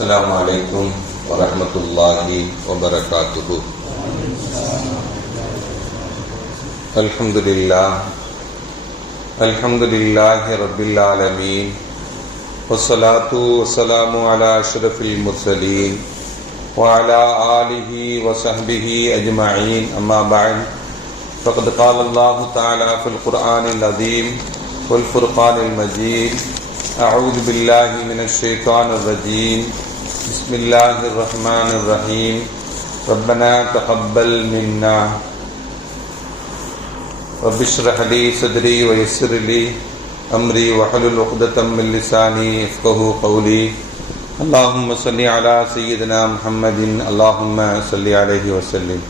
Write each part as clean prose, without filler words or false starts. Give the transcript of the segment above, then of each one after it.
السلام عليكم ورحمة الله وبركاته. الحمد لله رب العالمين والصلاة والسلام على أشرف المرسلين وعلى آله وصحبه أجمعين. أما بعد فقد قال الله تعالى في القرآن العظيم والفرقان المجيد: أعوذ بالله من الشيطان الرجيم. بسم الله الرحمن الرحيم. ربنا تقبل منا رب اشرح لي صدري ويسر لي أمري واحلل عقدة من لساني يفقهوا قولي. اللهم صل على سيدنا محمد. اللهم صل عليه وسلم.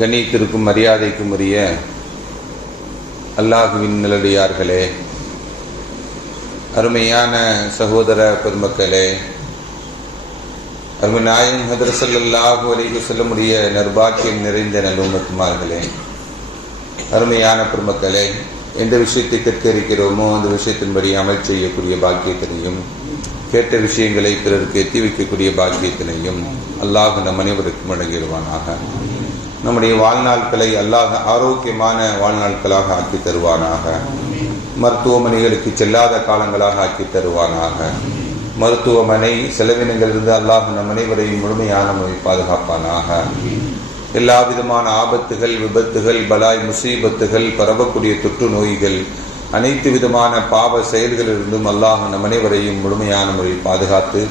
கண்ணியத்திற்கும் மரியாதைக்கும் உரிய அல்லாஹுவின் நல்லடியார்களே, அருமையான சகோதர பெருமக்களே, அருமை நாயகம் ஹதரத் ஸல்லல்லாஹு அலைஹி வஸல்லம் உடைய நற்பாக்கியம் நிறைந்த நல்லும்மத்துமார்களே, அருமையான பெருமக்களே, எந்த விஷயத்தை கேட்க இருக்கிறோமோ அந்த விஷயத்தின்படி அமல் செய்யக்கூடிய பாக்கியத்தினையும், கேட்ட விஷயங்களை பிறருக்கு எத்தி வைக்கக்கூடிய பாக்கியத்தினையும் அல்லாஹ் நம் அனைவருக்கும் வழங்கிடுவானாக. நம்முடைய வாழ்நாட்களை அல்லாஹ் ஆரோக்கியமான வாழ்நாட்களாக ஆக்கி தருவானாக. மருத்துவமனைகளுக்கு செல்லாத காலங்களாக ஆக்கி தருவானாக. மருத்துவமனை செலவினங்களிலிருந்து அல்லாஹ் நம் அனைவரையும் முழுமையான முறை பாதுகாப்பானாக. எல்லா விதமான ஆபத்துகள், விபத்துகள், பலாய் முசீபத்துகள், பரவக்கூடிய தொற்று நோய்கள், அனைத்து விதமான பாவ செயல்களிலிருந்தும் அல்லாஹ் நம் அனைவரையும் முழுமையான முறையில் பாதுகாத்து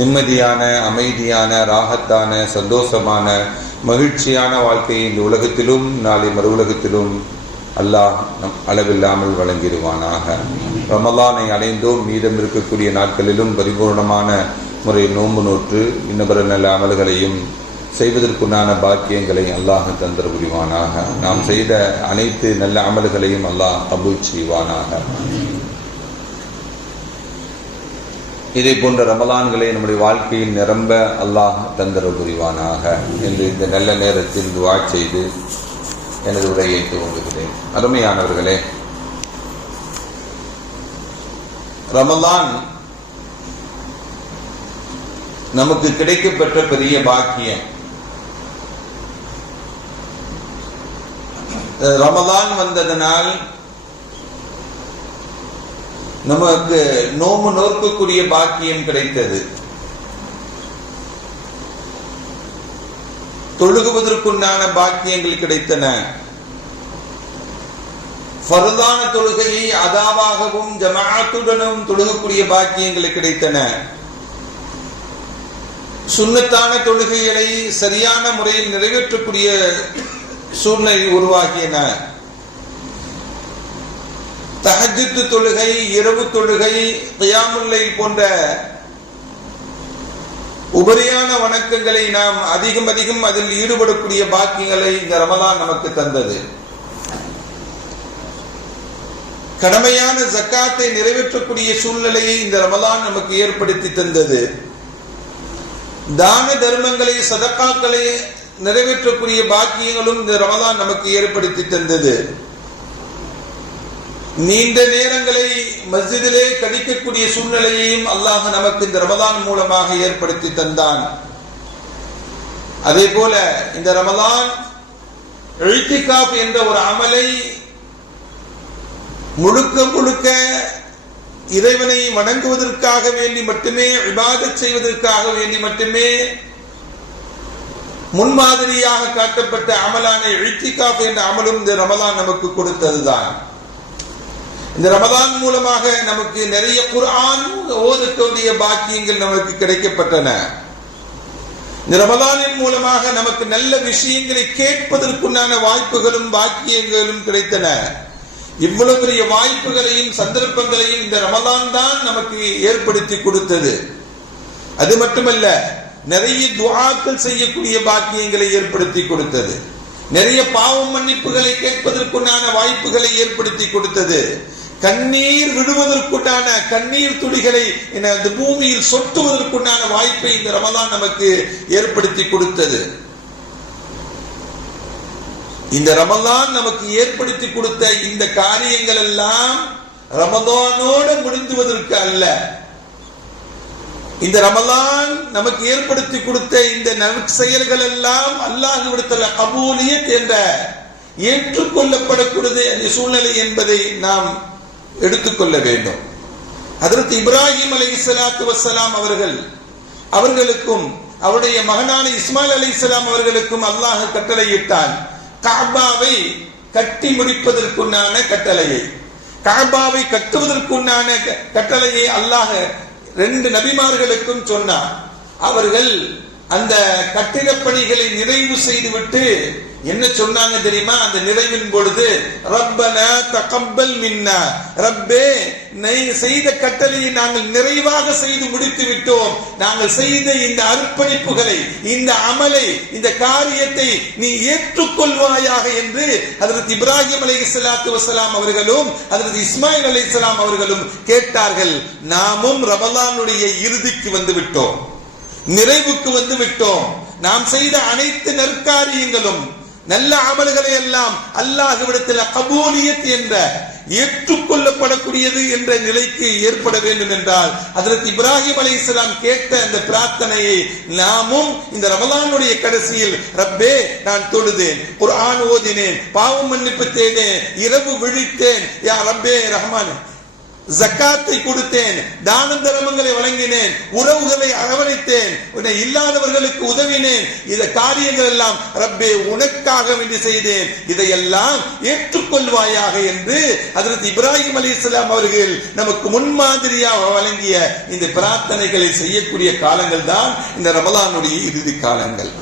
நிம்மதியான, அமைதியான, ராகத்தான, சந்தோஷமான, மகிழ்ச்சியான வாழ்க்கையை இந்த உலகத்திலும் நாளை மறு உலகத்திலும் அல்லாஹ் நம் அளவில்லாமல் வழங்கிடுவானாக. ரமலானை அடைந்தோம், மீதம் இருக்கக்கூடிய நாட்களிலும் பரிபூர்ணமான முறையில் நோன்பு நோற்று இன்னபிற நல்ல அமல்களையும் செய்வதற்குண்டான பாக்கியங்களை அல்லாஹ் தந்திர புரிவானாக. நாம் செய்த அனைத்து நல்ல அமல்களையும் அல்லாஹ் கபூல் செய்வானாக. இதை போன்ற ரமலான்களை நம்முடைய வாழ்க்கையில் நிரம்ப அல்லாஹ் தந்திர புரிவானாக என்று இந்த நல்ல நேரத்தில் துஆ செய்து எனது உரையை துவங்குகிறேன். அருமையானவர்களே, ரமலான் நமக்கு கிடைக்கப்பெற்ற பெரிய பாக்கியம். ரமலான் வந்ததனால் நமக்கு நோம்பு நோக்கக்கூடிய பாக்கியம் கிடைத்தது. தொழுகுவதற்குண்டான பாக்கியங்கள் கிடைத்தன. ஃபர்தான தொழுகையை அதாவாகவும் ஜமாஅத்துடனும் தொழுகக்கூடிய பாக்கியங்கள் கிடைத்தன. சுன்னத்தான தொழுகைகளை சரியான முறையில் நிறைவேற்றக்கூடிய சூழ்நிலை உருவாகியன. தஹஜ்ஜுத் தொழுகை, இரவு தொழுகை, கியாமுல் லைல் போன்ற உபரியான வணக்கங்களை நாம் அதிகம் அதில் ஈடுபடக்கூடிய பாக்கியங்களை இந்த ரமலான் நமக்கு தந்தது. கடமையான ஜக்காத்தை நிறைவேற்றக்கூடிய சூழ்நிலையை இந்த ரமலான் நமக்கு ஏற்படுத்தி தந்தது. தான தர்மங்களை, சதக்காக்களை நிறைவேற்றக்கூடிய பாக்கியங்களும் இந்த ரமலான் நமக்கு ஏற்படுத்தி தந்தது. நீண்ட நேரங்களை மஸ்ஜிதிலே கழிக்கக்கூடிய சூழ்நிலையையும் அல்லாஹ் நமக்கு இந்த ரமலான் மூலமாக ஏற்படுத்தி தந்தான். அதே போல இந்த ரமலான் இழ்திகாஃப் என்ற ஒரு அமலை முழுக்க இறைவனை வணங்குவதற்காக வேண்டி மட்டுமே, இபாதத் செய்வதற்காக வேண்டி மட்டுமே முன்மாதிரியாக காட்டப்பட்ட அமலான இழ்திகாஃப் என்ற அமலும் இந்த ரமலான் நமக்கு கொடுத்ததுதான். இந்த ரமலான் மூலமாக நமக்கு நிறைய குர்ஆன் ஓதக்கூடிய பாக்கியங்கள் நமக்கு கிடைக்கப்பட்டன. இந்த ரமலானின் மூலமாக நமக்கு நல்ல விஷயங்களை கேட்பதற்குண்டான வாய்ப்புகளும் பாக்கியங்களும் கிடைத்தன. இவ்வளவு பெரிய வாய்ப்புகளையும் சந்தர்ப்பங்களையும் இந்த ரமலான் தான் நமக்கு ஏற்படுத்தி கொடுத்தது. அது மட்டுமல்ல, நிறைய துஆக்கள் செய்யக்கூடிய பாக்கியங்களை ஏற்படுத்தி கொடுத்தது. நிறைய பாவம் மன்னிப்புகளை கேட்பதற்குண்டான வாய்ப்புகளை ஏற்படுத்தி கொடுத்தது. கண்ணீர் விடுவதற்குண்டான கண்ணீர் துளிகளை இந்த பூமியில் சொட்டுவதற்குண்டான வாய்ப்பை இந்த ரமலான் நமக்கு ஏற்படுத்தி கொடுத்தது. இந்த ரமலான் நமக்கு ஏற்படுத்தி கொடுத்த இந்த காரியங்கள் எல்லாம் ரமலானோடு முடிந்துவதற்கு அல்ல. இந்த ரமலான் நமக்கு ஏற்படுத்தி கொடுத்த இந்த நற்செயல்கள் எல்லாம் அல்லாஹ்விடத்தில் கபூலியத் என்ற ஏற்றுக்கொள்ளப்படக்கூடிய சூழ்நிலை என்பதை நாம் எடுத்துக்கொள்ள வேண்டும். ஹஜ்ரத் இப்ராஹிம் அலைஹிஸ்ஸலாத்து வஸ்ஸலாம் அவர்களுக்கும் அவருடைய மகனான இஸ்மாயில் அலைஹிஸ்ஸலாம் அவர்களுக்கும் அல்லாஹ் கட்டளையிட்டான். கஅபாவை கட்டி முடிப்பதற்குண்டான கட்டளையை, கஅபாவை கட்டுவதற்குண்டான கட்டளையை அல்லாஹ் 2 நபிமார்களுக்கும் சொன்னார். அவர்கள் அந்த கட்டிடப் பணிகளை நிறைவு செய்துவிட்டு என்ன சொன்னாங்க தெரியுமா? அந்த நிறைவின் பொழுது ரப்பனா தகப்பல் மின்னா, ரப்பே நீ செய்த கட்டளையை நாங்கள் நிறைவாக செய்து முடித்து விட்டோம். நாங்கள் செய்த இந்த அர்ப்பணிப்புகளை, இந்த அமலை, இந்த காரியத்தை நீ ஏற்றுக்கொள்வாயாக என்று ஹஜ்ரத் இப்ராஹிம் அலைஹிஸ்ஸலாத்து வஸ்ஸலாம் அவர்களும் ஹஜ்ரத் இஸ்மாயில் அலைஹிஸ்ஸலாம் அவர்களும் கேட்டார்கள். நாமும் ரமலானுடைய இறுதிக்கு வந்து விட்டோம், நிறைவுக்கு வந்து விட்டோம். நாம் செய்த அனைத்து நற்காரியங்களும் நல்ல அமல்களை எல்லாம் அல்லாஹ்விடத்தில் கபூலியத் என்ற ஏற்றுக்கொள்ளப்படக்கூடியது என்ற நிலைக்கு ஏற்பட வேண்டும் என்றால் ஹஜ்ரத் இப்ராஹிம் அலைஹிஸ்ஸலாம் கேட்ட அந்த பிரார்த்தனையை நாமும் இந்த ரமலானுடைய கடைசியில், ரப்பே நான் தொழுதேன், குர்ஆன் ஓதினேன், பாவம் மன்னிப்பு தேடினேன், இரவு விழித்தேன், யா ரப்பே ரஹ்மான், ஜக்காத்தை கொடுத்தேன், தான தர்மங்களை வழங்கினேன், உறவுகளை அரவணைத்தேன், உன்னை இல்லாதவர்களுக்கு உதவினேன், இந்த காரியங்கள் எல்லாம் ரப்பே உனக்காக வேண்டி செய்தேன், இதையெல்லாம் ஏற்றுக்கொள்வாயாக என்று ஹஜ்ரத் இப்ராஹிம் அலைஹிஸ்ஸலாம் அவர்கள் நமக்கு முன்மாதிரியாக வழங்கிய இந்த பிரார்த்தனைகளை செய்யக்கூடிய காலங்கள் தான் இந்த ரமலானுடைய இறுதி காலங்கள்.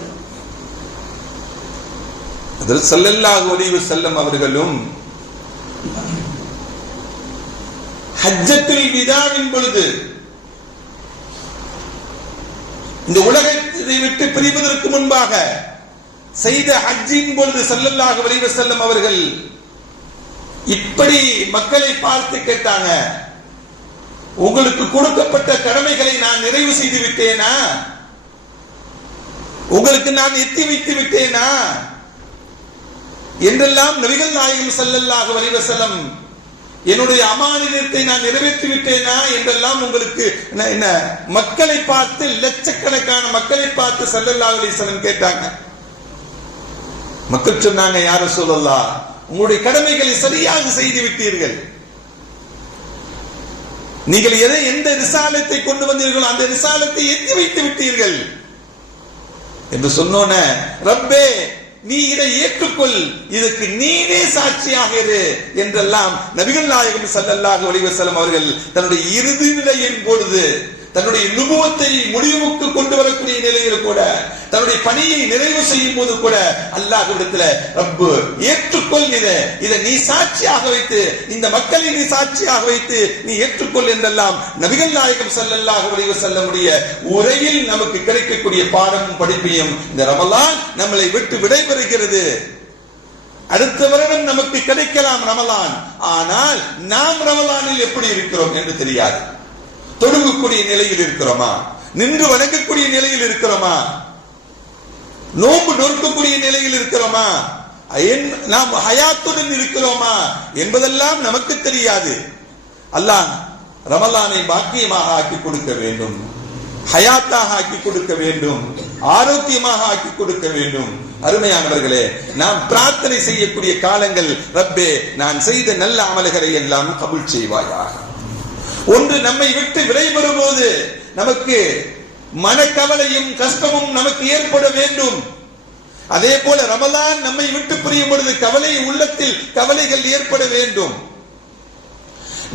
அதில் ஸல்லல்லாஹு அலைஹி வஸல்லம் அவர்களும் ஹஜ்ஜத்துல் விதாவின் பொழுது, இந்த உலகத்தை விட்டு பிரிவதற்கு முன்பாக செய்த ஹஜ்ஜின் பொழுது ஸல்லல்லாஹு அலைஹி வஸல்லம் அவர்கள் இப்படி மக்களை பார்த்து கேட்டாங்க, உங்களுக்கு கொடுக்கப்பட்ட கடமைகளை நான் நிறைவு செய்து விட்டேனா? உங்களுக்கு நான் எத்தி வைத்து விட்டேனா? என்றெல்லாம் நபிகள் நாயகம் ஸல்லல்லாஹு அலைஹி வஸல்லம் என்னுடைய அமானிதத்தை நான் நிறைவேற்றி விட்டேனா என்றெல்லாம் உங்களுக்கு என்ன மக்களை பார்த்து, லட்சக்கணக்கான மக்களை பார்த்து ஸல்லல்லாஹு அலைஹி வஸல்லம் கேட்டாங்க. மக்கள் சொன்னாங்க, யா ரசூலல்லாஹ், உங்களுடைய கடமைகளை சரியாக செய்து விட்டீர்கள். நீங்கள் எந்த ரிசாலத்தை கொண்டு வந்தீர்களோ அந்த ரிசாலத்தை எத்தி வைத்து விட்டீர்கள் என்று சொன்னோன, ரப்பே நீ இதை ஏற்றுக்கொள், இதற்கு நீனே சாட்சியாக இரு என்றெல்லாம் நபிகள் நாயகம் ஸல்லல்லாஹு அலைஹி வஸல்லம் அவர்கள் தன்னுடைய இறுதி நிலையின் பொழுது, தன்னுடைய நுபுவத்தை முடிவுக்கு கொண்டு வரக்கூடிய நிலையில் கூட, தன்னுடைய பணியை நிறைவு செய்யும் போது கூட அல்லாஹ்விடத்தில் ரப்பு ஏற்றுக்கொள், இதை நீ சாட்சியாக வைத்து, இந்த மக்களை நீ சாட்சியாக வைத்து நீ ஏற்றுக்கொள் என்றெல்லாம் நபிகள் நாயகம் ஸல்லல்லாஹு அலைஹி வஸல்லமுடைய உரையில் நமக்கு கிடைக்கக்கூடிய பாடமும் படிப்பையும் இந்த ரமலான் நம்மளை விட்டு விடைபெறுகிறது. அடுத்த வருடம் நமக்கு கிடைக்கலாம் ரமலான், ஆனால் நாம் ரமலானில் எப்படி இருக்கிறோம் என்று தெரியாது. தொழுகக்கூடிய நிலையில் இருக்கிறோமா? நின்று வணங்கக்கூடிய நிலையில் இருக்கிறோமா? நோன்பு நொறுக்கக்கூடிய நிலையில் இருக்கிறோமா? நாம் ஹயாத்துடன் இருக்கிறோமா என்பதெல்லாம் நமக்கு தெரியாது. அல்லாஹ் ரமலானை பாக்கியமாக ஆக்கி கொடுக்க வேண்டும், ஹயாத்தாக ஆக்கி கொடுக்க வேண்டும், ஆரோக்கியமாக ஆக்கி கொடுக்க வேண்டும். அருமையானவர்களே, நாம் பிரார்த்தனை செய்யக்கூடிய காலங்கள், ரப்பே நான் செய்த நல்ல அமல்களை எல்லாம் கபூல் செய்வாயாக. ஒன்று நம்மை விட்டு விடைபெறும் போது நமக்கு மனக்கவலையும் கஷ்டமும் நமக்கு ஏற்பட வேண்டும். அதே போல ரமலான் நம்மை விட்டு பிரியும் பொழுது கவலை, உள்ளத்தில் கவலைகள் ஏற்பட வேண்டும்.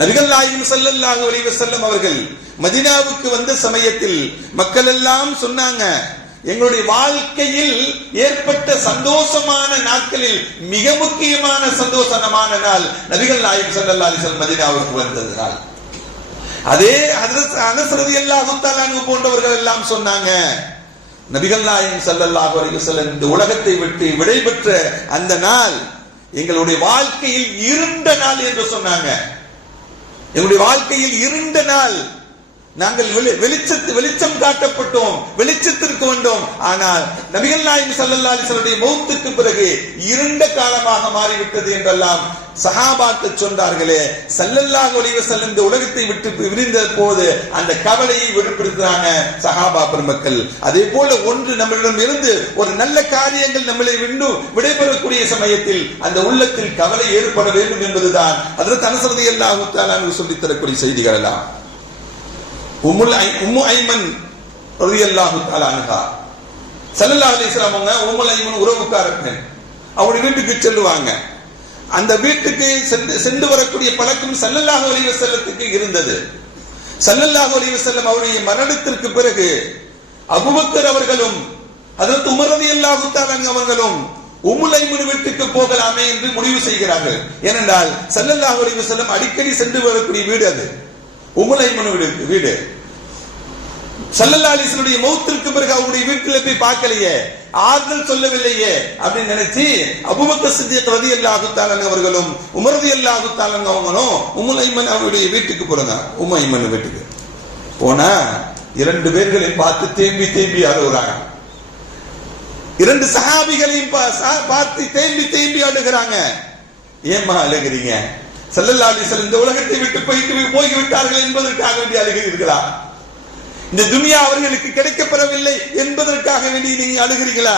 நபிகள் நாயகம் ஸல்லல்லாஹு அலைஹி வஸல்லம் அவர்கள் மதீனாவுக்கு வந்த சமயத்தில் மக்கள் எல்லாம் சொன்னாங்க, எங்களுடைய வாழ்க்கையில் ஏற்பட்ட சந்தோஷமான நாட்களில் மிக முக்கியமான சந்தோஷமான நாள் நபிகள் நாயகம் ஸல்லல்லாஹு அலைஹி வஸல்லம் மதீனாவுக்கு வந்தது நாள். அதே ஹஜ்ரத் அனஸ் ரலியல்லாஹு தஆலா அன்ஹு போன்றவர்கள் எல்லாம் சொன்னாங்க, நபிகள் நாயகம் ஸல்லல்லாஹு அலைஹி வஸல்லம் இந்த உலகத்தை விட்டு விடைபெற்ற அந்த நாள் எங்களுடைய வாழ்க்கையில் இருண்ட நாள் என்று சொன்னாங்க. எங்களுடைய வாழ்க்கையில் இருண்ட நாள். நாங்கள் வெளிச்சம் காட்டப்பட்டோம், வெளிச்சத்திற்கு வந்தோம். ஆனால் நபிகள் நாயகம் ஸல்லல்லாஹு அலைஹி வஸல்லம் மௌத்துக்கு பிறகு இருண்ட காலமாக மாறிவிட்டது என்றெல்லாம் சஹாபாக்கள் சொன்னார்களே. ஸல்லல்லாஹு அலைஹி வஸல்லம் இந்த உலகத்தை விட்டு விரிந்த போது அந்த கவலையை வெளிப்படுத்துறாங்க சஹாபா பெருமக்கள். அதே போல ஒன்று நம்மளிடம் இருந்து ஒரு நல்ல காரியங்கள் நம்மளை விடைபெறக்கூடிய சமயத்தில் அந்த உள்ளத்தில் கவலை ஏற்பட வேண்டும் என்பதுதான் ஹஜ்ரத் அனஸ் ரலியல்லாஹு தஆலா அன்ஹு சொல்லித் தரக்கூடிய செய்திகள் எல்லாம். உம்மு ஐமன் ரலியல்லாஹு தஆலா அன்ஹா ஸல்லல்லாஹு அலைஹி வஸல்லம் அவங்க உம்மு ஐமன் உறவுக்காரர்கள், அவருடைய வீட்டுக்கு செல்லுவாங்க. அந்த வீட்டுக்கு சென்று வரக்கூடிய பழக்கம் ஸல்லல்லாஹு அலைஹி வஸல்லத்துக்கு இருந்தது. ஸல்லல்லாஹு அலைஹி வஸல்லம் அவருடைய மரணத்திற்கு பிறகு அபூபக்கர் அவர்களும் ஹஜ்ரத் உமர் ரலியல்லாஹு தஆலா அவர்களும் உம்மு ஐமன் வீட்டுக்கு போகலாமே என்று முடிவு செய்கிறார்கள். ஏனென்றால் ஸல்லல்லாஹு அலைஹி வஸல்லம் அடிக்கடி சென்று வரக்கூடிய வீடு அது உம்மு ஐமன் வீடு. ஸல்லல்லாஹு அலைஹி வஸல்லம் மௌத்திற்கு பிறகு அவருடைய வீட்டில் போய் பார்க்கலையே, ஆறுதல் சொல்லவில்லையே அப்படின்னு நினைச்சு அபூபக்கர் சித்திக் ரலியல்லாஹு தஆலா அவர்களும் உமர் ரலியல்லாஹு தஆலா அவங்களும் உம்மு ஐமன் அவருடைய வீட்டுக்கு போறாங்க. உம்மு ஐமன் வீட்டுக்கு போனா இரண்டு பேர்களையும் பார்த்து தேம்பி தேம்பி அழுகுறாங்க. இரண்டு சஹாபிகளையும் பார்த்து தேம்பி தேம்பி அழுகிறாங்க. ஏம்மா அழுகிறீங்க? ஸல்லல்லாஹு அலைஹி வஸல்லம் இந்த உலகத்தை விட்டு போய்விட்டார்கள் என்பதற்காக வேண்டி அழுகிறீர்களா? இந்த துனியா அவர்களுக்கு கிடைக்கப்பெறவில்லை என்பதற்காக வேண்டி நீங்க அழுகிறீங்களா?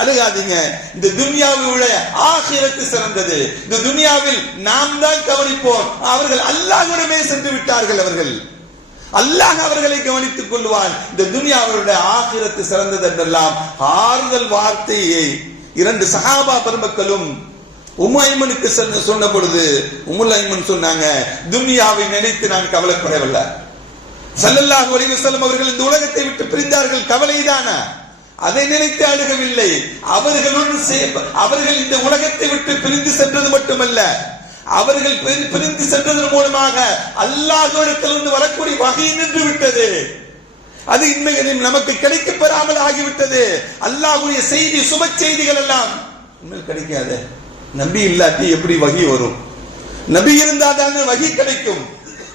அழுகாதீங்க. இந்த துனியாவில் ஆகிரத்து சிறந்தது. இந்த துனியாவில் நாம் தான் கவனிப்போம். அவர்கள் அல்லாஹ்விடமே சென்று விட்டார்கள். அவர்கள் அல்லாஹ் அவர்களை கவனித்துக் கொள்வான். இந்த துனியாவுடைய ஆகிரத்து சிறந்தது என்றெல்லாம் ஆறுதல் வார்த்தையை இரண்டு சஹாபா பெருமக்களும் உம்மு ஐமனுக்கு சொன்ன பொழுது உம்மு ஐமன் சொன்னாங்க, துனியாவை நினைத்து நான் கவலைப்படவில்லை. ஸல்லல்லாஹு அலைஹி வஸல்லம் அவர்கள் இந்த உலகத்தை விட்டு பிரிந்தார்கள், கவலைதான? அதை நினைத்து அழுகவில்லை. அவர்கள் இந்த உலகத்தை விட்டு பிரிந்து சென்றது மட்டுமல்ல, அவர்கள் பிரிந்து சென்றதன் மூலமாக அல்லாஹ்விடத்திலிருந்து வரக்கூடிய வகை நின்று விட்டது. அது இன்மைகளில் நமக்கு கிடைக்க பெறாமல் ஆகிவிட்டது. அல்லாஹ்வுடைய செய்தி, சுப செய்திகள் எல்லாம் உண்மையில் கிடைக்காது. நபி இல்லாட்டி எப்படி வகி வரும்? நபி இருந்தால்தான் வகி கிடைக்கும்.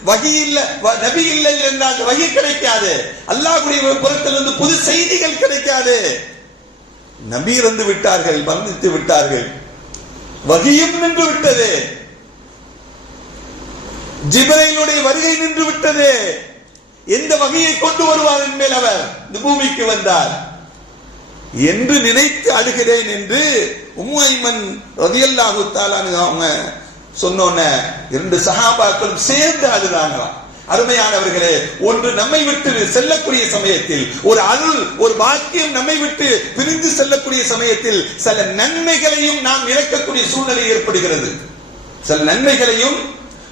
வகி இல்ல, நபி இல்லை என்றால் வகி கிடைக்காது. அல்லாஹ்வுடைய புறத்திலிருந்து புது செய்திகள் கிடைக்காது. நபி இருந்து விட்டார்கள், மரணித்து விட்டார்கள், வகியும் நின்று விட்டது. ஜிப்ரீலுடைய வருகை நின்று விட்டது. எந்த வகையை கொண்டு வருவார் மேல் அவர் இந்த பூமிக்கு வந்தார் என்று நினைத்து அழுகிறேன் என்று உம்மு ஐமன் ரலியல்லாஹு தஆலா அவங்க சொன்னோன்ன இரண்டு சஹாபாக்களும் சேர்ந்து அழுதாங்களாம். அருமையானவர்களே, ஒன்று நம்மை விட்டு செல்லக்கூடிய சமயத்தில், ஒரு அருள், ஒரு பாக்கியம் நம்மை விட்டு பிரிந்து செல்லக்கூடிய சமயத்தில் சில நன்மைகளையும் நாம் இழக்கக்கூடிய சூழ்நிலை ஏற்படுகிறது. சில நன்மைகளையும்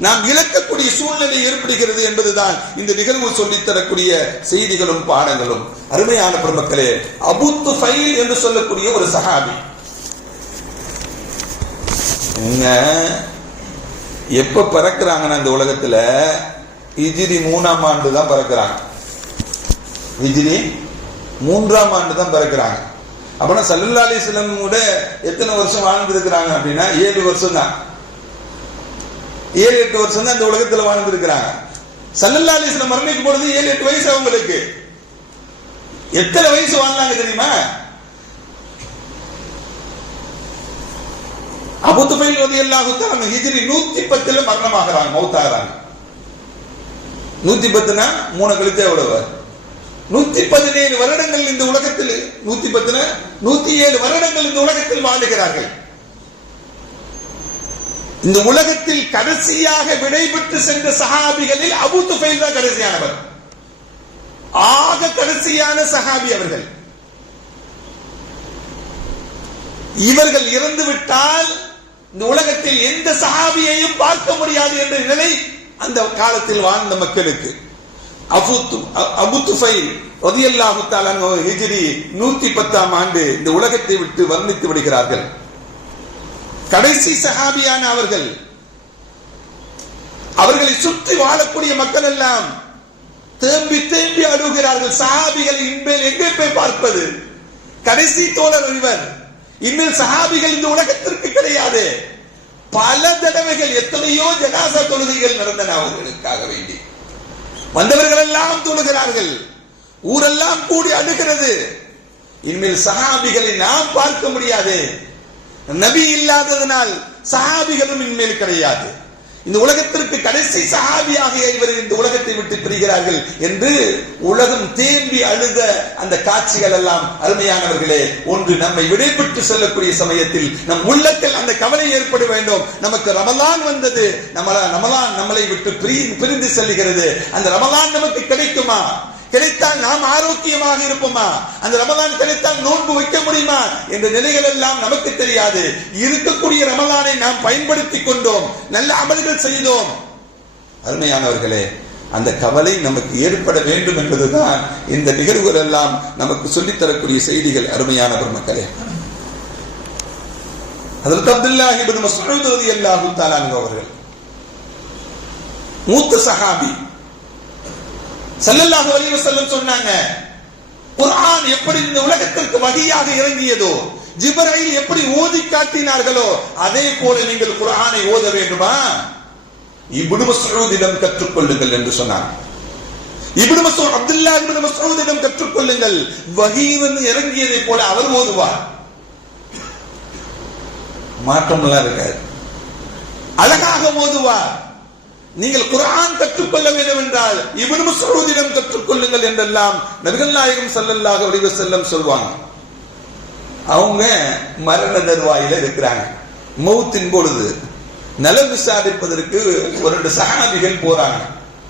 நாம் இழக்கக்கூடிய சூழ்நிலை ஏற்படுகிறது என்பதுதான் இந்த நிகழ்வு சொல்லித் தரக்கூடிய செய்திகளும் பாடங்களும். அருமையான பெருமக்களே, அபூ துஃபைல் என்று சொல்லக்கூடிய ஒரு சஹாபி எப்ப பிறக்கிறாங்கன்னா இந்த உலகத்துல ஹிஜ்ரி 3ஆம் ஆண்டு தான் பிறக்கிறாங்க. ஹிஜ்ரி 3ஆம் ஆண்டு தான் பிறக்கிறாங்க. அப்படின்னா ஸல்லல்லாஹு அலைஹி வஸல்லம் கூட எத்தனை வருஷம் வாழ்ந்திருக்கிறாங்க அப்படின்னா 7 வருஷம் தான். 7-8 வருஷம் தான் இந்த உலகத்துல வாழ்ந்திருக்கிறாங்க. ஸல்லல்லாஹு அலைஹி வஸல்லம் மரணிக்கும் பொழுது 7-8 வயசு அவங்களுக்கு. எத்தனை வயசு வாழ்ந்தாங்க தெரியுமா? அபூ துஃபைல் ரலியல்லாஹு தஆலா ஹிஜ்ரி 110 மரணமாகறாங்க, மௌத்தாகறாங்க. 110னா 3 கழிச்சா எவ்வளவு? 117 வருடங்கள் இந்த உலகத்தில், 110னா 107 வருடங்கள் இந்த உலகத்தில் வாழுகிறார்கள். இந்த உலகத்தில் கடைசியாக விடைபெற்று சென்ற சஹாபிகளில் அபூ துஃபைல் தான் கடைசியானவர். ஆக கடைசியான சஹாபி அவர்கள். இவர்கள் இறந்து விட்டால் இந்த உலகத்தில் எந்த சஹாபியையும் பார்க்க முடியாது என்ற நிலை அந்த காலத்தில் வாழ்ந்த மக்களுக்கு. அபூ துஃபைல் ரலியல்லாஹு தஆலா ஹிஜ்ரி 110ஆம் ஆண்டு இந்த உலகத்தை விட்டு வர்ணித்து விடுகிறார்கள். கடைசி சஹாபியான அவர்கள். அவர்களை சுற்றி வாழக்கூடிய மக்கள் எல்லாம் தேம்பி தேம்பி அழுகிறார்கள். சஹாபிகள் இன்மேல் எங்கே போய் பார்ப்பது? கடைசி தோழர் இவர். இன்மேல் சஹாபிகள் இந்த உலகத்திற்கு கிடையாது. பல தடவைகள் எத்தனையோ ஜனாசா தொழுகைகள் நடந்தன அவர்களுக்காக வேண்டி. வந்தவர்கள் எல்லாம் தொழுகிறார்கள், ஊரெல்லாம் கூடி அழுகிறது. இனிமேல் சஹாபிகளை நாம் பார்க்க முடியாது. நபி இல்லாததனால் சஹாபிகளும் இனிமேல் கிடையாது. இந்த உலகத்திற்கு கடைசி சஹாபியாக இவர் இந்த உலகத்தை விட்டு பிரிகிறார்கள் என்று உலகம் தேம்பி அழுத அந்த காட்சிகள் எல்லாம் அருமையானவர்களே, ஒன்று நம்மை விடைபெற்று செல்லக்கூடிய சமயத்தில் நம் உள்ளத்தில் அந்த கவலை ஏற்பட வேண்டும். நமக்கு ரமலான் வந்தது, ரமலான் நம்மளை விட்டு பிரிந்து செல்கிறது. அந்த ரமலான் நமக்கு கிடைக்குமா? கிடைத்தால் நாம் ஆரோக்கியமாக இருப்போமா? அந்த ரமலான் கிடைத்தால் நோன்பு வைக்க முடியுமா என்ற நிலைகள் எல்லாம் நமக்கு தெரியாது. இருக்கக்கூடிய ரமலானை நாம் பயன்படுத்திக் கொண்டோம், நல்ல அமல்கள் செய்தோம். அருமையானவர்களே, அந்த கவலை நமக்கு ஏற்பட வேண்டும் என்பதுதான் இந்த நிகழ்வுகள் எல்லாம் நமக்கு சொல்லித்தரக்கூடிய செய்திகள். அருமையான பெருமக்களே, ஹஜ்ரத் அப்துல்லாஹ் இப்னு மஸ்ஊத் ரலியல்லாஹு தஆலா அன்ஹு அவர்கள் மூத்த சஹாபி, ஸல்லல்லாஹு அலைஹி வஸல்லம் சொன்னாங்க, குர்ஆன் எப்படி இந்த உலகத்திற்கு வஹியாக இறங்கியதோ, ஜிப்ரீல் எப்படி ஓதி காட்டினார்களோ, அதே போல நீங்கள் குர்ஆனை ஓத வேண்டுமா? இப்னு மஸ்ஊதிடம் கற்றுக்கொள்ளுங்கள் என்று சொன்னார். இப்னு மஸ்ஊத், அப்துல்லாஹ் இப்னு மஸ்ஊதிடம் கற்றுக்கொள்ளுங்கள். வஹீன்னு இறங்கியதை போல அவர் ஓதுவார். மாற்றம்லாம் இருக்காது, அழகாக ஓதுவார். நீங்கள் குர்ஆன் கற்றுக்கொள்ள வேண்டும் என்றால் இப்னு மஸ்ஊதிடம் கற்றுக்கொள்ளுங்கள் என்றெல்லாம் நபிகள் நாயகம் ஸல்லல்லாஹு அலைஹி வஸல்லம் சொல்வாங்க. அவங்க மரண தருவாயில இருக்கிறாங்க. மௌத்தின் பொழுது நலம் விசாரிப்பதற்கு ஒரு 2 சஹாபிகள் போறாங்க.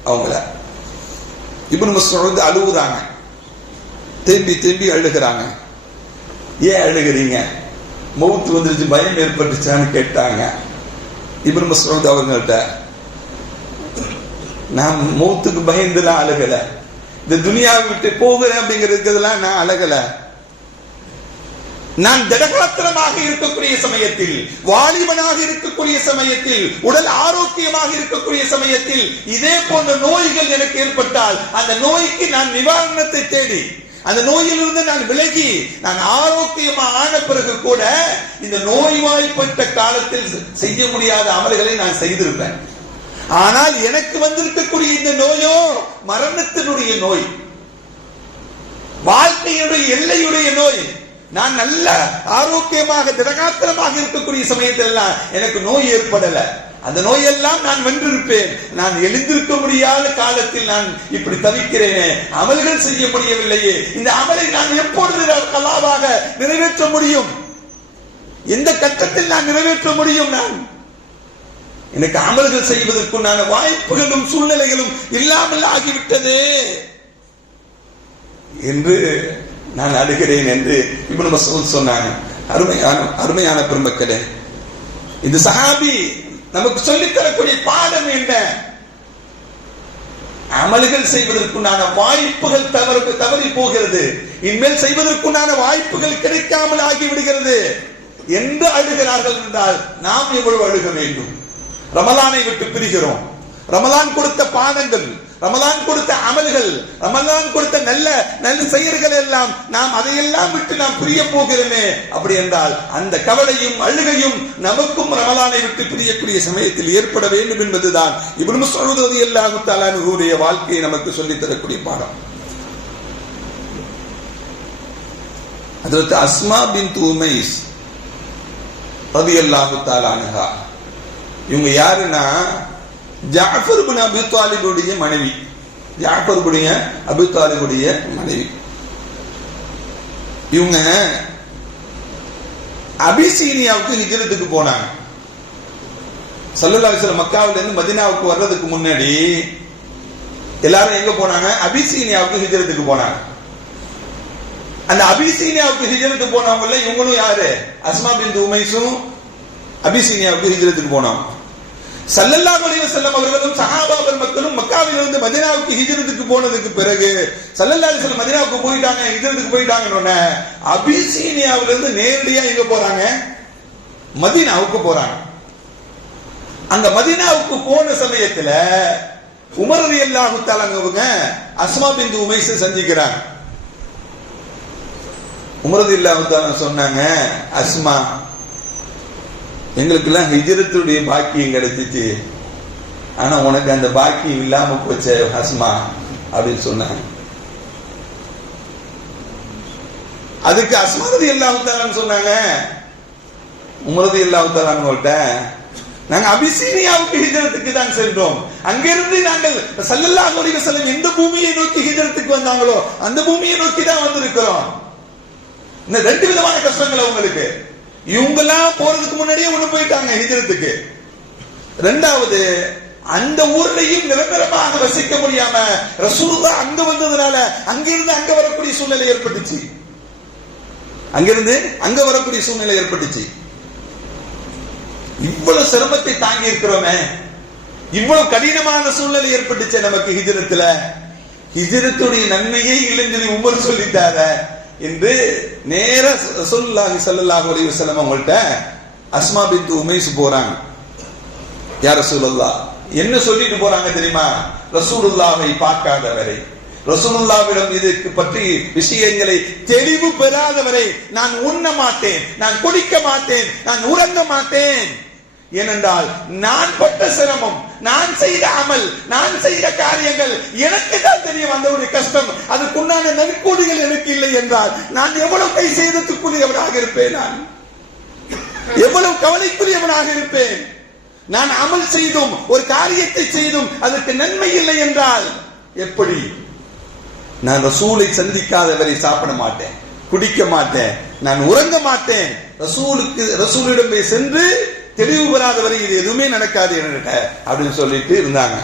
அவங்கள இப்னு மஸ்ஊத் அழுகுறாங்க, தேம்பி தேம்பி அழுகிறாங்க. ஏன் அழுகிறீங்க? மௌத் வந்துருச்சு, பயம் ஏற்பட்டுச்சான்னு கேட்டாங்க. இப்னு மஸ்ஊத் அவங்கள்ட்ட, நான் மௌத்துக்கு பயந்துலாம் அழகல, இந்த துனியாவை விட்டு போகிறேன் அப்படிங்கிறதுக்கெல்லாம் நான் அழகல. நான் திடகாத்திரமாக இருக்கக்கூடிய சமயத்தில், வாலிபனாக இருக்கக்கூடிய சமயத்தில், உடல் ஆரோக்கியமாக இருக்கக்கூடிய சமயத்தில் இதே போன்ற நோய்கள் எனக்கு ஏற்பட்டால் அந்த நோய்க்கு நான் நிவாரணத்தை தேடி, அந்த நோயிலிருந்து நான் விலகி நான் ஆரோக்கியமா ஆன பிறகு கூட இந்த நோய்வாய்ப்பட்ட காலத்தில் செய்ய முடியாத அமல்களை நான் செய்திருப்பேன். ஆனால் எனக்கு வந்திருக்கக்கூடிய இந்த நோயோ மரணத்தினுடைய நோய், வாழ்க்கையுடைய எல்லையுடைய நோய். நான் நல்ல ஆரோக்கியமாக திடகாத்திரமாக இருக்கக்கூடிய சமயத்தில் எல்லாம் எனக்கு நோய் ஏற்படல. அந்த நோயெல்லாம் நான் வென்றிருப்பேன். நான் எழுந்திருக்க முடியாத காலத்தில் நான் இப்படி தவிக்கிறேனே, அமல்கள் செய்ய முடியவில்லையே, இந்த அமலை நான் எப்பொழுது கலாவாக நிறைவேற்ற முடியும்? எந்த கட்டத்தில் நான் நிறைவேற்ற முடியும்? நான் எனக்கு அமல்கள் செய்வதற்குண்டான வாய்ப்புகளும் சூழ்நிலைகளும் இல்லாமல் ஆகிவிட்டது என்று நான் அழுகிறேன் என்று இப்னு மஸ்ஊத் சொன்னாங்க. அருமையான பெருமக்களே, இந்த சஹாபி நமக்கு சொல்லித் தரக்கூடிய பாடம் என்ன? அமல்கள் செய்வதற்குண்டான வாய்ப்புகள் தவறி போகிறது, இனிமேல் செய்வதற்குண்டான வாய்ப்புகள் கிடைக்காமல் ஆகிவிடுகிறது என்று அழுகிறார்கள் என்றால் நாம் எவ்வளவு அழுக வேண்டும்? ரமலானை விட்டு பிரிகிறோம். ரமலான் கொடுத்த பாடங்கள், ரமலான் கொடுத்த அமல்கள், ரமலான் கொடுத்த நல்ல நல்ல செயல்கள் எல்லாம் நாம் அதையெல்லாம் விட்டு நாம் பிரிய போகிறோமே. அப்படி என்றால் அந்த கவலையும் அழுகையும் நமக்கும் ரமலானை விட்டு பிரியக்கூடிய சமயத்தில் ஏற்பட வேண்டும் என்பதுதான் இப்னு மஸ்ஊத் ரலியல்லாஹு தஆலா அன்ஹுவுடைய வாழ்க்கையை நமக்கு சொல்லித் தரக்கூடிய பாடம். ஹஜ்ரத் அஸ்மா பின்த் உமைஸ் ரலியல்லாஹு தஆலா அன்ஹா, இவங்க யாருன்னா ஜாஃபர் இப்னு அபீ தாலிபுடைய மனைவி. ஜாஃபர் இப்னு அபீ தாலிபுடைய மனைவி. இவங்க அபிசீனியாவுக்கு ஹிஜ்ரத்துக்கு போனாங்க. ஸல்லல்லாஹு அலைஹி வஸல்லம் மக்காவில இருந்து மதீனாவுக்கு வர்றதுக்கு முன்னாடி எல்லாரும் எங்க போனாங்க? அபிசீனியாவுக்கு ஹிஜ்ரத்துக்கு போனாங்க. அந்த அபிசீனியாவுக்கு ஹிஜ்ரத்து போனவங்கள இவங்களும் யாரு? அஸ்மா பின்த் உமைஸும் அபிசீனியாவுக்கு ஹிஜ்ரத்துக்கு போனாங்க. ஸல்லல்லாஹு அலைஹி வஸல்லம் அவர்களும் சஹாபா பெருமக்களும் மக்காவிலிருந்து மதீனாவுக்கு ஹிஜ்ரத்துக்கு போனதுக்கு பிறகு ஸல்லல்லாஹு அலைஹி வஸல்லம் மதீனாவுக்கு போயிட்டாங்க, ஹிஜ்ரத்துக்கு போயிட்டாங்கன்னு அபிசீனியாவிலிருந்து நேரடியா எங்க போறாங்க? மதீனாவுக்கு போறாங்க. அந்த மதீனாவுக்கு போன சமயத்துல உமர் ரலியல்லாஹு தஆலா அவங்க அஸ்மா பின்த் உமைஸை சந்திக்கிறாங்க. உமர் ரலியல்லாஹு தஆலா சொன்னாங்க, அஸ்மா, எங்களுக்கெல்லாம் ஹிஜ்ரத்துடைய பாக்கியம் கிடைச்சிச்சு, ஆனா உனக்கு அந்த பாக்கியம் இல்லாம போச்ச அஸ்மா அப்படின்னு சொன்னாங்க. அதுக்கு அஸ்மா ரலியல்லாஹு தஆலா சொன்னாங்க, உமர் ரலியல்லாஹு தஆலாங்கள்ட்ட நாங்க அபிசீனியாவுக்கு ஹிஜ்ரத்துக்கு தான் சென்றோம். அங்கிருந்து நாங்கள் ஸல்லல்லாஹு அலைஹி வஸல்லம் எந்த பூமியை நோக்கி ஹிஜ்ரத்துக்கு வந்தாங்களோ அந்த பூமியை நோக்கி தான் வந்திருக்கிறோம். இந்த ரெண்டு விதமான கஷ்டங்கள் அவங்களுக்கு. இவங்கெல்லாம் போறதுக்கு முன்னாடியே ஒண்ணு போயிட்டாங்க ஹிஜ்ரத்துக்கு. ரெண்டாவது, அந்த ஊர்லயும் நிரந்தரமாக வசிக்க முடியாம ரசூலுல்லாஹ் அங்க வந்ததுனால அங்கிருந்து அங்க வரக்கூடிய சூழ்நிலை ஏற்பட்டுச்சு. அங்கிருந்து அங்க வரக்கூடிய சூழ்நிலை ஏற்பட்டுச்சு. இவ்வளவு சிரமத்தை தாங்கி இருக்கிறோமே, இவ்வளவு கடினமான சூழ்நிலை ஏற்பட்டுச்சு நமக்கு ஹிஜ்ரத்துல. ஹிஜ்ரத்துடைய நன்மையே இல்லைன்னு சொல்லி உமர் சொல்லிட்டார என்று நேர ரசூலுல்லாஹி ஸல்லல்லாஹு அலைஹி வஸல்லம் அவங்கள்ட்ட அஸ்மா பின்த் உமைஸ் போறாங்க. யா ரசூலுல்லாஹ், என்ன சொல்லிட்டு போறாங்க தெரியுமா? ரசூலுல்லாஹை பார்க்காத வரை, ரசூலுல்லாஹ்விடம் இதுக்கு பற்றி விஷயங்களை தெளிவு பெறாதவரை நான் உண்ண மாட்டேன், நான் குடிக்க மாட்டேன், நான் உறங்க மாட்டேன். ஏனென்றால் நான் பட்ட சிரமம், நான் செய்த அமல், நான் செய்த காரியங்கள் எனக்கு தான் தெரியும். அந்த கஷ்டம், அதுக்குண்டான நற்கூலிகள் எனக்கு இல்லை என்றால் நான் எவ்வளவு கை செய்ததுக்குரியவனாக இருப்பேன், நான் எவ்வளவு கவலைக்குரியவனாக இருப்பேன். நான் அமல் செய்தும் ஒரு காரியத்தை செய்தும் அதற்கு நன்மை இல்லை என்றால் எப்படி? நான் ரசூலை சந்திக்காதவரை சாப்பிட மாட்டேன், குடிக்க மாட்டேன், நான் உறங்க மாட்டேன். ரசூலிடம் சென்று தெளிவு பெறாதவரை இது எதுவுமே நடக்காது என்கிட்ட அப்படின்னு சொல்லிட்டு இருந்தாங்க.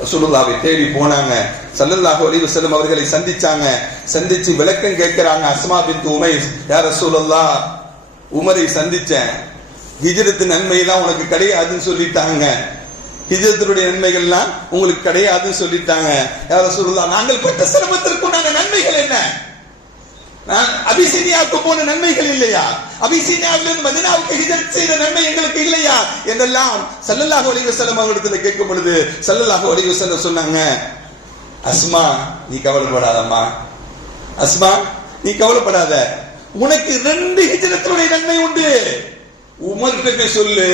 ரசூலுல்லாஹ்வை தேடி போனாங்க. ஸல்லல்லாஹு அலைஹி வஸல்லம் அவர்களை சந்திச்சாங்க. சந்திச்சு விளக்கம் கேட்கிறாங்க. அஸ்மா பின்த் உமைஸ், யா ரசூலுல்லாஹ், உமரை சந்திச்சேன், ஹிஜ்ரத்து நன்மை எல்லாம் உனக்கு கிடையாதுன்னு சொல்லிட்டாங்க, ஹிஜ்ரத்துடைய நன்மைகள்லாம் உங்களுக்கு கிடையாதுன்னு சொல்லிட்டாங்க. யா ரசூலுல்லாஹ், நாங்கள் பட்ட சிரமத்திற்குண்டான நன்மைகள் என்ன? நான் அபிசீனியாவுக்கு போன நன்மைகள் இல்லையா? அபிசீனியாவிலிருந்து மதீனாவுக்கு ஹிஜ்ரத் செய்த நன்மை எங்களுக்கு இல்லையா என்றெல்லாம் ஸல்லல்லாஹு அலைஹி வஸல்லம் அவர்களிடத்தில் கேட்கும் பொழுது ஸல்லல்லாஹு அலைஹி வஸல்லம் சொன்னாங்க, அஸ்மா நீ கவலைப்படாதம்மா, அஸ்மா நீ கவலைப்படாத, உனக்கு 2 ஹிஜ்ரத்துடைய நன்மை உண்டு. உமர்கிட்ட சொல்லு,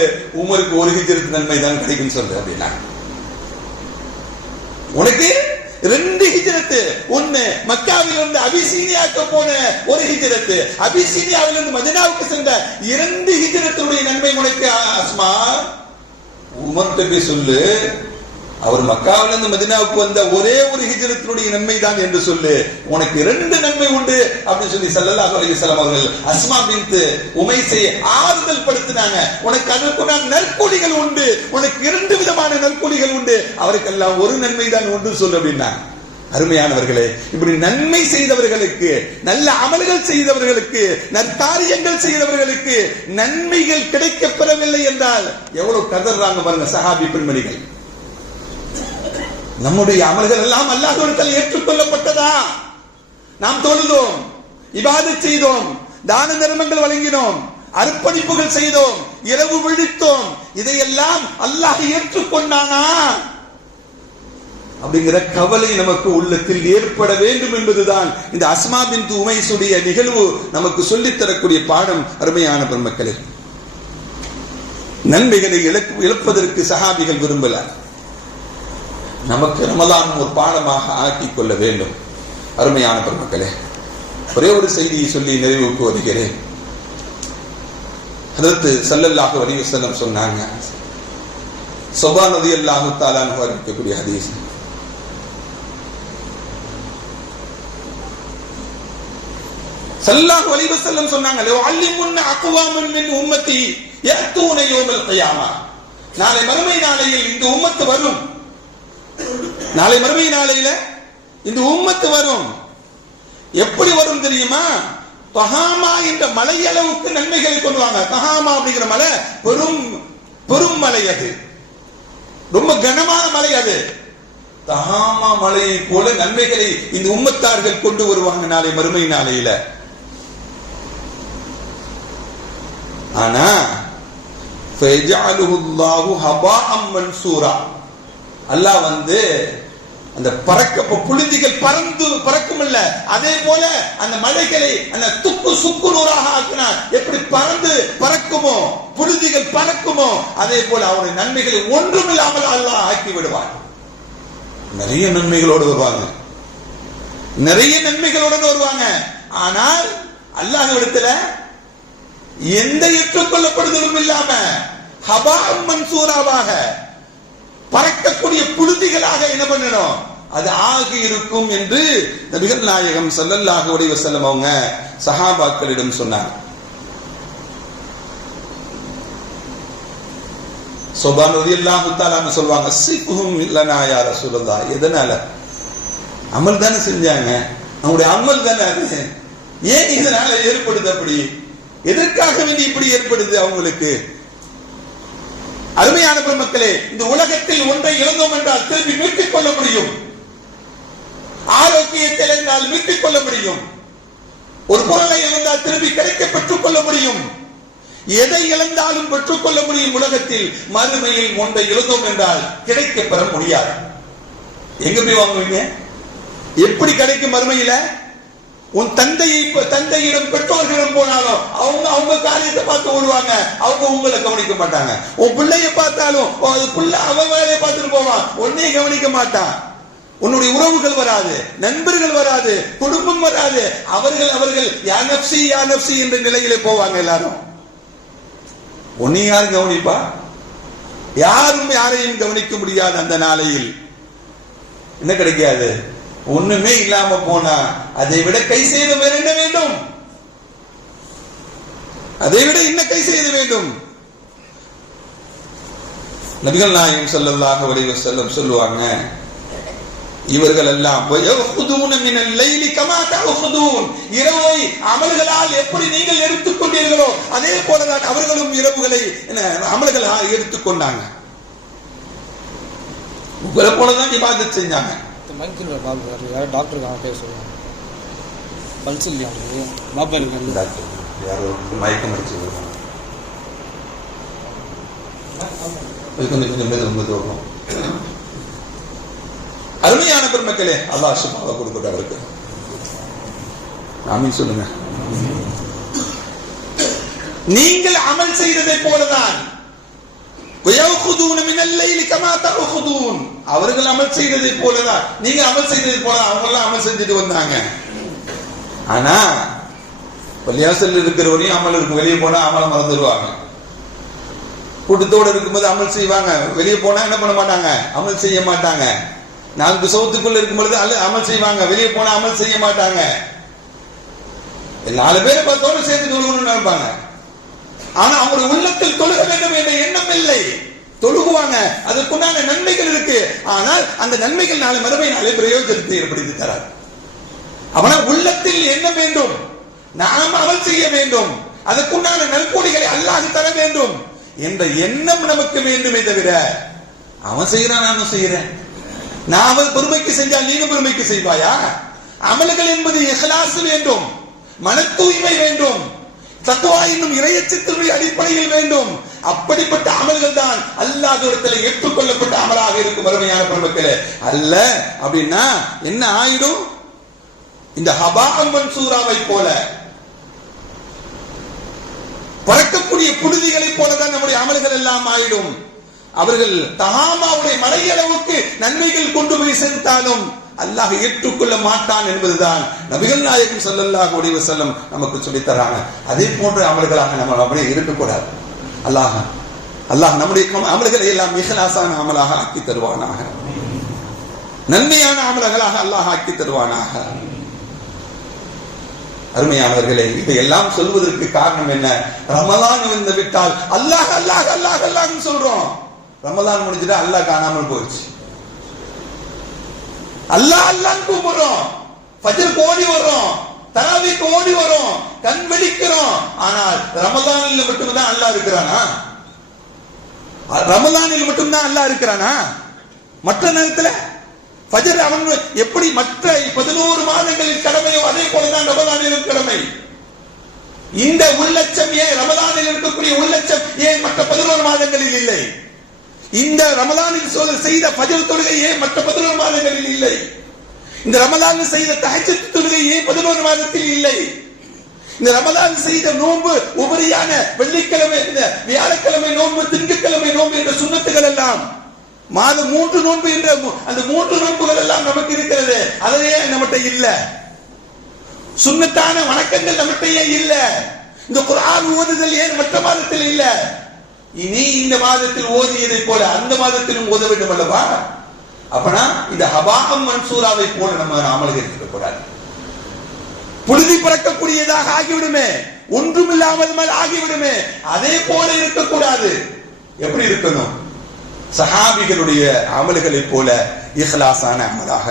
உமருக்கு ஒரு ஹிஜ்ரத் நன்மை தான் கிடைக்கும் சொல்லு அப்படின்னா. உனக்கு 2 ஹிஜ்ரத், ஒன்னு மக்காவிலிருந்து அபிசீனியாவுக்கு போன ஒரு ஹிஜ்ரத், அபிசீனியாவிலிருந்து மதீனாவுக்கு சென்ற 2 ஹிஜ்ரத்துடைய நன்மை உனக்கு அஸ்மா. உமர்கிட்ட சொல்லு, அவர் மக்காவிலிருந்து மதீனாவுக்கு வந்த ஒரே ஒரு ஹிஜ்ரத்துடைய நன்மை தான் என்று சொல்லு, உனக்கு 2 நன்மை உண்டு அப்படின்னு சொல்லி ஸல்லல்லாஹு அலைஹி வஸல்லம் அவர்கள் அஸ்மா பின்த் உமைஸை ஆறுதல் படுத்தினாங்க. உனக்கு அதற்குண்டான நற்கூலிகள் உண்டு, உனக்கு 2 விதமான நற்கூலிகள் உண்டு, அவருக்கெல்லாம் ஒரு நன்மை தான் உண்டு சொல்லு அப்படின்னா. அருமையானவர்களே, இப்படி நன்மை செய்தவர்களுக்கு, நல்ல அமல்கள் செய்தவர்களுக்கு, நற்காரியங்கள் செய்தவர்களுக்கு நன்மைகள் கிடைக்கப் பெறவில்லை என்றால் எவ்வளவு கதறாங்க பாருங்க சஹாபி பெண்மணிகள். நம்முடைய அமல்கள் எல்லாம் அல்லாஹ்விடத்தில் ஏற்றுக்கொள்ளப்பட்டதா? நாம் தொழுதோம், இபாதத் செய்தோம், தான தர்மங்கள் வழங்கினோம், அர்ப்பணிப்புகள் செய்தோம், இரவு விழித்தோம், இதையெல்லாம் அல்லாஹ் ஏற்றுக்கொண்டானா அப்படிங்கிற கவலை நமக்கு உள்ளத்தில் ஏற்பட வேண்டும் என்பதுதான் இந்த அஸ்மா பின்த் உமைஸுடைய நிகழ்வு நமக்கு சொல்லித் தரக்கூடிய பாடம். அருமையான பெருமக்களே, நன்மைகளை இழப்பதற்கு சஹாபிகள் விரும்பல. நமக்கு ரமலான் ஒரு பாடமாக ஆக்கிக் கொள்ள வேண்டும். அருமையான பெருமக்களே, ஒரே ஒரு செய்தியை சொல்லி நிறைவுக்கு வருகிறேன். ஹதரத் ஸல்லல்லாஹு அலைஹி வஸல்லம் சொன்னாங்க, ஸுபஹான் ரலியல்லாஹு தஆலா அன்ஹு அறிவிக்கக்கூடிய ஹதீஸ், ஸல்லல்லாஹு அலைஹி வஸல்லம் சொன்னாங்க, லவ் அல்லிமுன்ன அக்வாமன் மின் உம்மத்தி யஅதூன யௌமல் கியாமா, நாளை மறுமை நாளையில் இந்த உம்மத்து வரும், நாளை மறுமை நாளையில இந்த உம்மத்து வரும். எப்படி வரும் தெரியுமா? தஹாமா என்ற மலை அளவுக்கு நன்மைகளை கொண்டு வாங்க. தஹாமா அப்படிங்கிற மலை பெரும் பெரும் மலை, அது ரொம்ப கனமான மலை. அது தஹாமா மலையை போல நன்மைகளை இந்த உம்மத்தார்கள் கொண்டு வருவாங்க நாளை மறுமை நாளையில. ஆனா ஃபயஜஅலுஹு அல்லாஹு ஹபாஅம் மன்சூரா, அல்லாஹ் அந்த புழுதிகள் பறக்கும் இல்ல, அதே போல அந்த மலைகளை அந்த துக்கு சுக்கு நூறாக ஆக்கினார். எப்படி பறந்து பறக்குமோ, புழுதிகள் பறக்குமோ, அதே போல அவருடைய நன்மைகளை ஒன்றுமில்லாமல் அல்லாஹ் ஆக்கி விடுவார். நிறைய நன்மைகளோடு வருவாங்க, நிறைய நன்மைகளுடன் வருவாங்க. ஆனால் அல்லாஹ்விடத்துல எந்த ஏற்றுக்கொள்ளப்படுதலும் இல்லாம ஹபா மன்சூராவாக பறக்கக்கூடிய புழுதிகளாக என்ன பண்ணணும், அது ஆகி இருக்கும் என்று நபிகள் நாயகம் ஸல்லல்லாஹு அலைஹி வஸல்லம் அவங்க சஹாபாக்களிடம் சொன்னாங்க. சுபான் ரலியல்லாஹு தஆலா சொல்வாங்க, சிஃபுஹும் லனா யா ரசூலல்லாஹ். எதனால? அமல் தானே செஞ்சாங்க, அவங்களுடைய அமல் தானே அது. ஏன் இதனால ஏற்படுது? அப்படி எதற்காக வேண்டி இப்படி ஏற்படுது அவங்களுக்கு? அருமையான பெருமக்களே, இந்த உலகத்தில் ஒன்றை இழந்தோம் என்றால் திரும்பி மீட்டுக் கொள்ள முடியும். ஆரோக்கியத்தில் இருந்தால் மீட்டுக் கொள்ள முடியும். ஒரு பொருளை இழந்தால் திரும்பி கிடைக்க பெற்றுக் கொள்ள முடியும். எதை இழந்தாலும் பெற்றுக் கொள்ள முடியும் உலகத்தில். மறுமையில் ஒன்றை இழந்தோம் என்றால் கிடைக்க பெற முடியாது. எங்க போய் வாங்குவீங்க? எப்படி கிடைக்கும் மறுமையில? உன் தந்தையிடம் பெற்றோர்களிடம் போனாலும் அவங்க காரியத்தை பார்த்து ஓடுவாங்க, அவங்க உங்களை கவனிக்க மாட்டாங்க. உன் பிள்ளைய பார்த்தாலும் அவன் வேலையை பார்த்துட்டு போவான், உன்னையே கவனிக்க மாட்டான். உன்னுடைய உறவுகள் வராது, நண்பர்கள் வராது, குடும்பம் வராது. அவர்கள் யா நப்சி என்ற நிலையிலே போவாங்க எல்லாரும். உன்னை யாரும் கவனிப்பா? யாரும் யாரையும் கவனிக்க முடியாது. அந்த நாளையில் என்ன கிடைக்காது? ஒண்ணுமே இல்லாம போனா அதை விட கை செய்து வேற என்ன வேண்டும்? அதை விட என்ன கை செய்து வேண்டும்? நபிகள் நாயகம் ஸல்லல்லாஹு அலைஹி வஸல்லம் சொல்லுவாங்க, இவர்கள் எல்லாம் இரவை அமல்களால் எப்படி நீங்கள் எடுத்துக்கொண்டீர்களோ அதே போலதான் அவர்களும் இரவுகளை அமல்களால் எடுத்துக்கொண்டாங்க. உங்களை போலதான் இபாதத் செஞ்சாங்க. டாக்டர் பேசுவாங்க, பல்ஸ் இல்லையா மொபைல் டாக்டர் யாரோ மயக்கம் அடிச்சு கொஞ்சம் வரும். அருமையான பெருமக்களே, அல்லாஹ் ஷிஃபாவை கொடுக்கட்டும் அவருக்கு. ஆமீன் சொல்லுங்க. நீங்கள் அமல் செய்ததை போலதான் அவர்கள் அமல் செய்ததை போலதான் நீங்க அமல் செய்ததை போல அவங்க எல்லாம் அமல் செஞ்சுட்டு வந்தாங்க. ஆனா பள்ளியாசல் இருக்கிறவரையும் அமல் இருக்கும், வெளியே போனா அமலை மறந்துடுவாங்க. கூட்டத்தோடு இருக்கும்போது அமல் செய்வாங்க, வெளியே போனா என்ன பண்ண மாட்டாங்க, அமல் செய்ய மாட்டாங்க. 4 சவுத்துக்குள்ள இருக்கும் பொழுது அமல் செய்வாங்க, வெளியே போனா அமல் செய்ய மாட்டாங்க. 4 பேர் பார்த்தோடு சேர்த்து தொழுகணும்னு நினைப்பாங்க. ஆனா அவங்களுடைய உள்ளத்தில் தொழுக வேண்டும் என்ற எண்ணம் இல்லை. தொழுகுவாங்க, அதற்குண்டான நன்மைகள் இருக்கு. ஆனால் அந்த நன்மைகள் நாளை மறுமை நாளை பிரயோஜனத்தை ஏற்படுத்தி தராது. அவன உள்ளத்தில் என்ன வேண்டும், நாம் அமல் செய்ய வேண்டும், அதற்குண்டான நற்கூலிகளை அல்லாஹ் தர வேண்டும் என்ற எண்ணம் நமக்கு வேண்டுமே தவிர அவன் செய்யறான் நானும் செய்யறேன், நான் அவன் பெருமைக்கு செஞ்சால் நீங்க பெருமைக்கு செய்வாயா? அமல்கள் என்பது இஹ்லாஸ் வேண்டும், மன தூய்மை வேண்டும், தக்வா என்னும் இறையச்சத்தினுடைய அடிப்படையில் வேண்டும். அப்படிப்பட்ட அமல்கள் தான் அல்லாஹ்விடத்தில் ஏற்றுக்கொள்ளப்பட்ட அமலாக இருக்கும். அருமையான பெருமக்களே, அல்ல அப்படின்னா என்ன ஆயிடும்? இந்த ஹபாஅம் மன்சூராவை போல பறக்கக்கூடிய புழுதிகளை போலதான் நம்முடைய அமல்கள் எல்லாம் ஆயிடும். அவர்கள் தஹாமாவுடைய மலையளவுக்கு நன்மைகள் கொண்டு போய் சேர்த்தாலும் அல்லாஹ் ஏற்றுக்கொள்ள மாட்டான் என்பதுதான் நபிகள் நாயகம் ஸல்லல்லாஹு அலைஹி வஸல்லம் நமக்கு சொல்லித் தராங்க. அதே போன்ற அமல்களாக நம்ம அப்படியே இருக்கக்கூடாது. அல்லாஹ் நம்முடைய அமல்களை எல்லாம் இஹ்லாஸான அமலாக ஆக்கி தருவானாக, நன்மையான அமல்களாக அல்லாஹ் ஆக்கி தருவானாக. அருமையானவர்களே, இதையெல்லாம் சொல்வதற்கு காரணம் என்ன? ரமலான் வந்து விட்டால் அல்லாஹ் அல்லாஹ் அல்லாஹ் அல்லாஹ்னு சொல்றோம். ரமலான் முடிஞ்சுட்டா அல்லாஹ் காணாமல் போயிடுச்சு. அல்லாஹ் அல்லாஹ் கூப்பிடுறோம், ஃபஜ்ர் ஓடி வரோம், தராவீஹ் ஓடி வரோம், கண் விழிக்கிறோம். ஆனால் ரமலானில் மட்டும்தான் அல்லாஹ் இருக்கிறானா? ரமலானில் மட்டும்தான் அல்லாஹ் இருக்கிறானா? மற்ற நேரத்தில் ஃபஜ்ர் அவன் எப்படி மற்ற 11 மாதங்களில் கடமையோ அதே போலதான் ரமலானிலும் கடமை. இந்த உள்ளச்சம் ஏன் ரமலானில் இருக்கக்கூடிய உள்ளச்சம் ஏன் மற்ற 11 மாதங்களில் இல்லை? இந்த ரமலானில் செய்த ஃபஜ்ர் தொழுகை ஏன் மற்ற 11 மாதங்களில் இல்லை? இந்த ரமலானில் செய்த தஹஜ்ஜுத் தொழுகை ஏன் 11 மாதத்தில் இல்லை? இந்த ரமலான் செய்த நோன்பு உபரியான வெள்ளிக்கிழமை, வியாழக்கிழமை நோன்பு, திங்கட்கிழமை நோன்பு என்ற சுன்னத்துகள் எல்லாம், மாதம் 3 நோன்பு என்ற அந்த 3 நோன்புகள் எல்லாம் நமக்கு இருக்கிறது. அதையே நம்மகிட்ட இல்ல. சுன்னத்தான வணக்கங்கள் நம்மகிட்டயே இல்ல. இந்த குர்ஆன் ஓதுதல் ஏன் மற்ற மாதத்தில் இல்ல? இனி இந்த மாதத்தில் ஓதியதை போல அந்த மாதத்திலும் ஓத வேண்டும் அல்லவா? அப்பனா இந்த ஹபாகம் மன்சூராவை போல நம்ம அமல்கள் இருக்கக்கூடாது. புழுதி பறக்கக்கூடியதாக ஆகிவிடுமே, ஒன்றுமில்லாமல் ஆகிவிடுமே. அதே போல இருக்கக்கூடாது. எப்படி இருக்கணும்? சஹாபிகளுடைய அமல்களை போல இஹ்லாஸான அமலாக,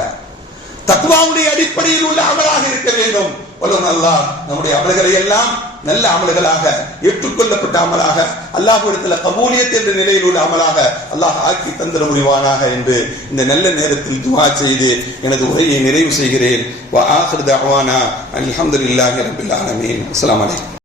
தக்வாவுடைய அடிப்படையில் உள்ள அமலாக இருக்க வேண்டும். அல்லாஹ் நம்முடைய அமல்களை எல்லாம் நல்ல அமல்களாக, ஏற்றுக்கொள்ளப்பட்ட அமலாக, அல்லாஹ்விடத்தில் கபூலியத் என்ற நிலையில் உள்ள அமலாக அல்லாஹ் ஆக்கி தந்திர முடிவானாக என்று இந்த நல்ல நேரத்தில் துஆ செய்து எனது உரையை நிறைவு செய்கிறேன். வ ஆகிரு தஅவானா அல்ஹம்துலில்லாஹி ரப்பில் ஆலமீன். அஸ்ஸலாமு அலைக்கும்.